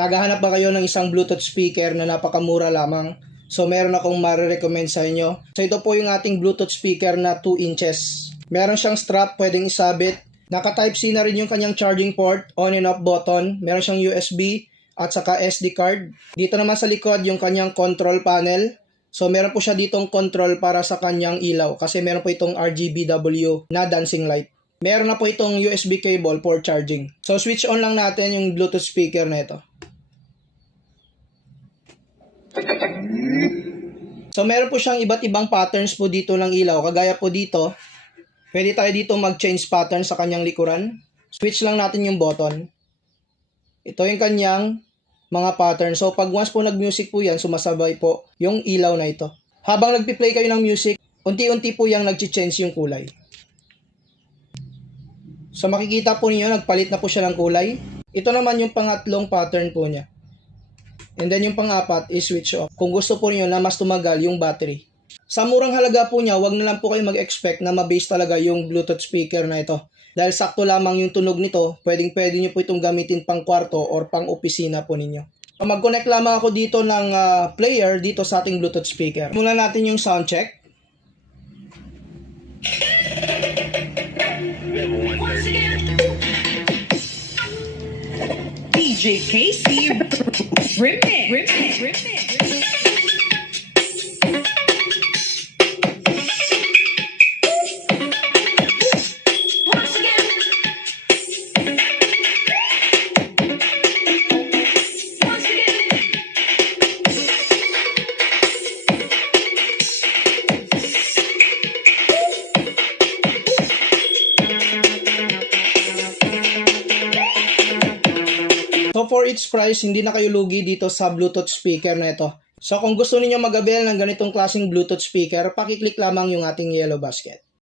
Naghahanap ba kayo ng isang Bluetooth speaker na napakamura lamang? So meron akong marirecommend sa inyo. So ito po yung ating Bluetooth speaker na 2 inches. Meron siyang strap, pwedeng isabit. Naka Type-C na rin yung kanyang charging port, on and off button. Meron siyang USB at saka SD card. Dito naman sa likod yung kanyang control panel. So meron po siya ditong control para sa kanyang ilaw kasi meron po itong RGBW na dancing light. Meron na po itong USB cable for charging. So switch on lang natin yung Bluetooth speaker na ito. So meron po siyang iba't ibang patterns po dito ng ilaw. Kagaya po dito, pwede tayo dito mag-change pattern sa kanyang likuran. Switch lang natin yung button. Ito yung kanyang mga pattern. So pag once po nag-music po yan, sumasabay po yung ilaw na ito. Habang nagpi-play kayo ng music, unti-unti po yung nag-change yung kulay. So makikita po niyo, nagpalit na po siya ng kulay. Ito naman yung pangatlong pattern po niya. And then yung pang-apat is switch off. Kung gusto po niyo na mas tumagal yung battery. Sa murang halaga po niya, wag na lang po kayo mag-expect na ma-base talaga yung Bluetooth speaker na ito. Dahil sakto lamang yung tunog nito, pwedeng-pwede niyo po itong gamitin pang kwarto or pang opisina po ninyo. So mag-connect lamang ako dito ng player dito sa ating Bluetooth speaker. Muna natin yung sound check. DJ Casey Remix. So for its price, hindi na kayo lugi dito sa Bluetooth speaker na ito. So kung gusto niyo mag-avail ng ganitong klaseng Bluetooth speaker, pakiclick lamang yung ating yellow basket.